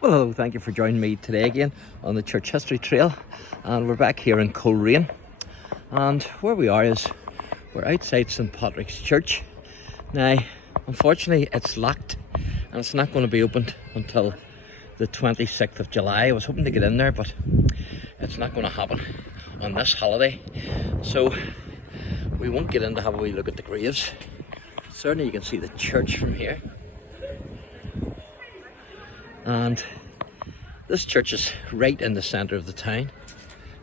Well, hello, thank you for joining me today again on the Church History Trail, and we're back here in Coleraine, and where we are is we're outside Saint Patricks Church. Now, unfortunately it's locked and it's not going to be opened until the 26th of July. I was hoping to get in there, but it's not going to happen on this holiday, so we won't get in to have a wee look at the graves. Certainly you can see the church from here. And this church is right in the centre of the town,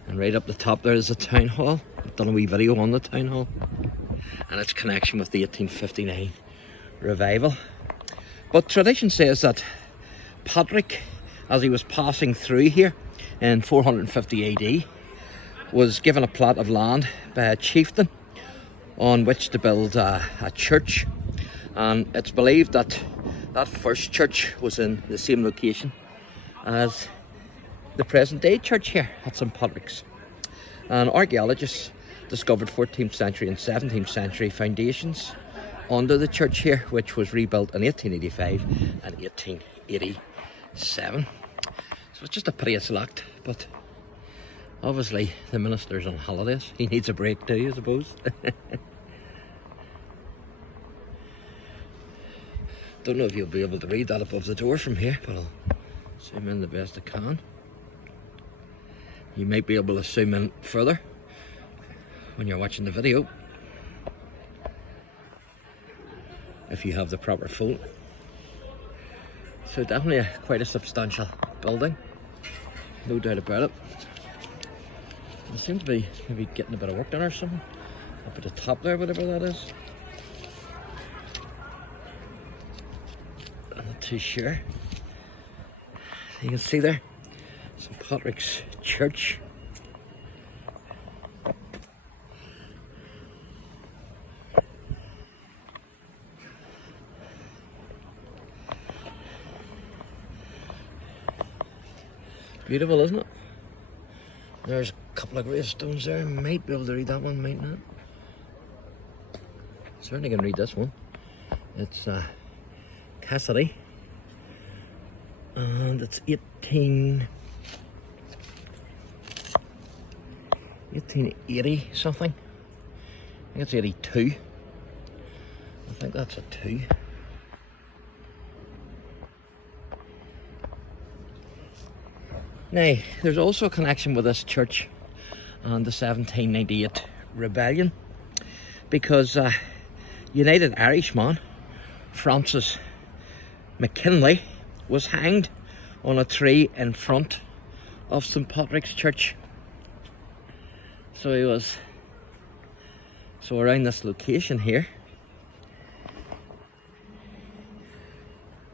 and right up the top there is the town hall. I've done a wee video on the town hall and its connection with the 1859 revival. But tradition says that Patrick, as he was passing through here in 450 AD, was given a plot of land by a chieftain on which to build a church, and it's believed that that first church was in the same location as the present day church here at St Patrick's. And archaeologists discovered 14th century and 17th century foundations under the church here, which was rebuilt in 1885 and 1887. So it's just a pity it's locked, but obviously the minister's on holidays. He needs a break too, I suppose. Don't know if you'll be able to read that above the door from here, but I'll zoom in the best I can. You might be able to zoom in further when you're watching the video, if you have the proper phone. So definitely quite a substantial building, no doubt about it. It seems to be maybe getting a bit of work done or something up at the top there, whatever that is. I'm not too sure. You can see there, St Patrick's Church. Beautiful, isn't it? There's a couple of gravestones there. Might be able to read that one, might not. Certainly can read this one. It's Cassidy, and it's 1880 something. I think it's 82. I think that's a 2. Now, there's also a connection with this church and the 1798 rebellion, because United Irishman Francis McKinley was hanged on a tree in front of Saint Patrick's Church. So he was around this location here,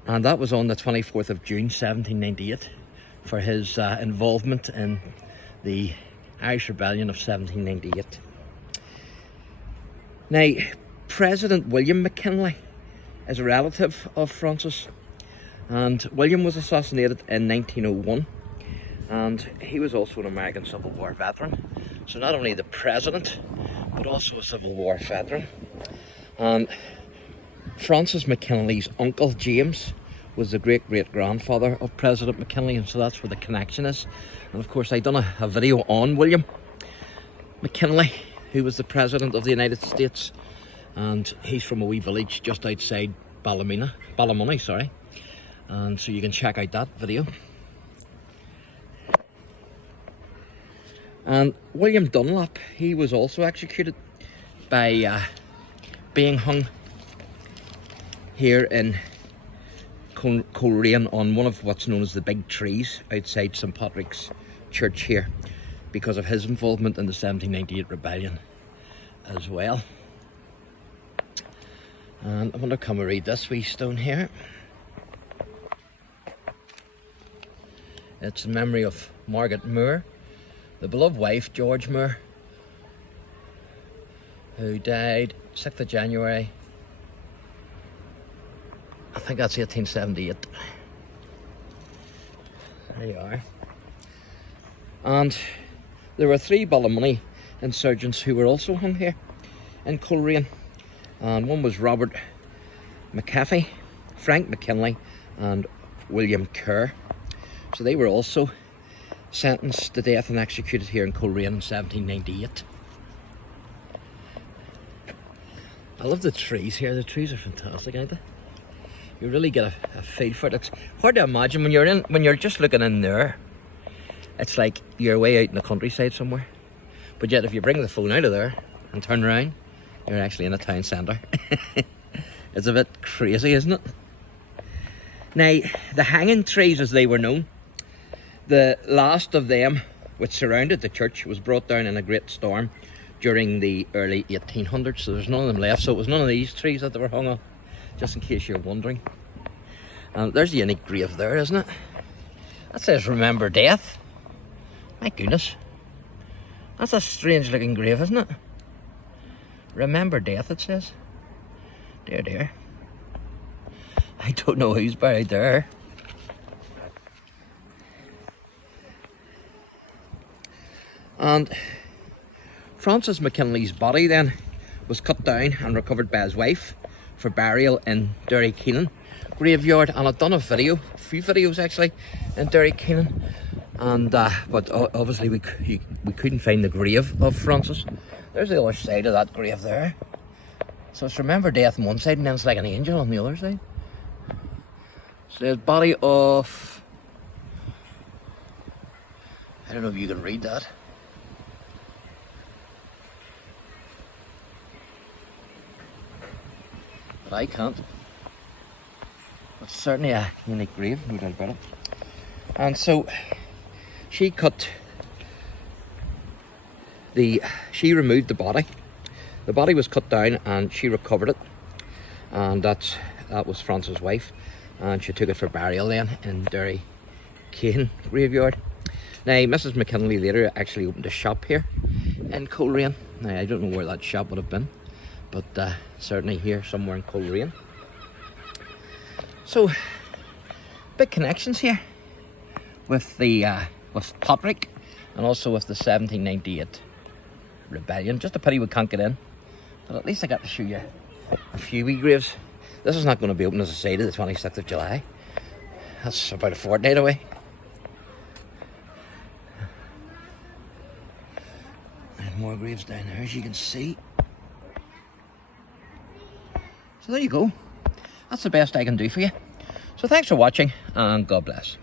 and that was on the 24th of June 1798 for his involvement in the Irish Rebellion of 1798. Now, President William McKinley is a relative of Francis, and William was assassinated in 1901, and he was also an American Civil War veteran. So not only the president, but also a Civil War veteran. And Francis McKinley's uncle James was the great-great-grandfather of President McKinley, and so that's where the connection is. And of course, I done a video on William McKinley, who was the President of the United States, and he's from a wee village just outside Ballymoney, sorry. And so you can check out that video. And William Dunlop, he was also executed by being hung here in Coleraine on one of what's known as the big trees outside St Patrick's Church here, because of his involvement in the 1798 rebellion as well. And I wonder, can we read this wee stone here? It's in memory of Margaret Moore, the beloved wife George Moore, who died 6th of January, I think that's 1878. There you are. And there were 3 Ballymoney insurgents who were also hung here in Coleraine, and one was Robert McAfee, Frank McKinley and William Kerr. So they were also sentenced to death and executed here in Coleraine in 1798. I love the trees here. The trees are fantastic, aren't they? You really get a feel for it. It's hard to imagine when you're just looking in there. It's like you're way out in the countryside somewhere. But yet if you bring the phone out of there and turn around, you're actually in a town centre. It's a bit crazy, isn't it? Now, the hanging trees as they were known, the last of them which surrounded the church was brought down in a great storm during the early 1800s, so there's none of them left. So it was none of these trees that they were hung on, just in case you're wondering. And there's a unique grave there, isn't it? That says remember death. My goodness, that's a strange looking grave, isn't it? Remember death, it says. Dear dear, I don't know who's buried there. And Francis McKinley's body then was cut down and recovered by his wife for burial in Derrykeenan graveyard. And I've done a few videos actually in Derrykeenan, and but obviously we couldn't find the grave of Francis. There's the other side of that grave there. So it's remember death on one side, and then it's like an angel on the other side. So the body of, I don't know if you can read that. But I can't. It's certainly a unique grave, no doubt about it. And so she removed the body. The body was cut down and she recovered it. And that was Francis' wife. And she took it for burial then in Derrykeenan graveyard. Now, Mrs. McKinley later actually opened a shop here in Coleraine. Now, I don't know where that shop would have been, but certainly here somewhere in Coleraine. So, big connections here with the with Patrick and also with the 1798 rebellion. Just a pity we can't get in, but at least I got to show you a few wee graves. This is not going to be open, as I say, to the 26th of July. That's about a fortnight away. And more graves down there, as you can see. So there you go. That's the best I can do for you. So thanks for watching, and God bless.